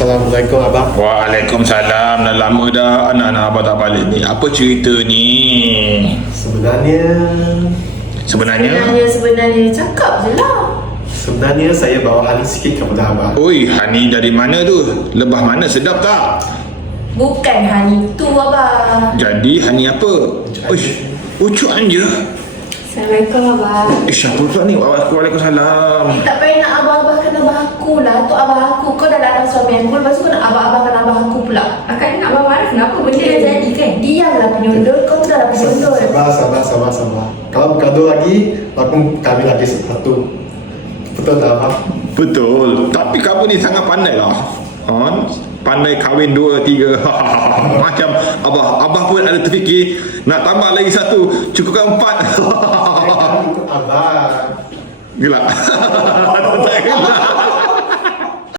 Assalamualaikum abang. Waalaikumsalam. Dah lama dah anak-anak abang tak balik ni. Apa cerita ni? Sebenarnya Sebenarnya cakap je lah. saya bawa Hani sikit kepada abang. Oi, Hani dari mana tu? Lebah mana, sedap tak? Bukan Hani tu abang. Jadi Hani apa? Uish, ucuan je. Assalamualaikum abang. Ish, apa pula ni? Waalaikumsalam. Tak payah nak abang-abangkan abang aku lah. Tu abang aku. Kau dah larang suami aku. Lepas tu kau nak abang-abangkan abang aku pula. Akak ni nak abang marah kenapa benda yang jadi kan? Diamlah penyundul. Kau tu dah lah penyundul. Sabar. Kalau bergaduh lagi, aku kami lagi satu. Betul tak abang? Betul. Tapi kamu ni sangat pandai lah. Pandai kahwin 2, 3. Macam abah pun ada terfikir nak tambah lagi satu, cukupkan 4. Ikut abang. Gelak. Tak gelak.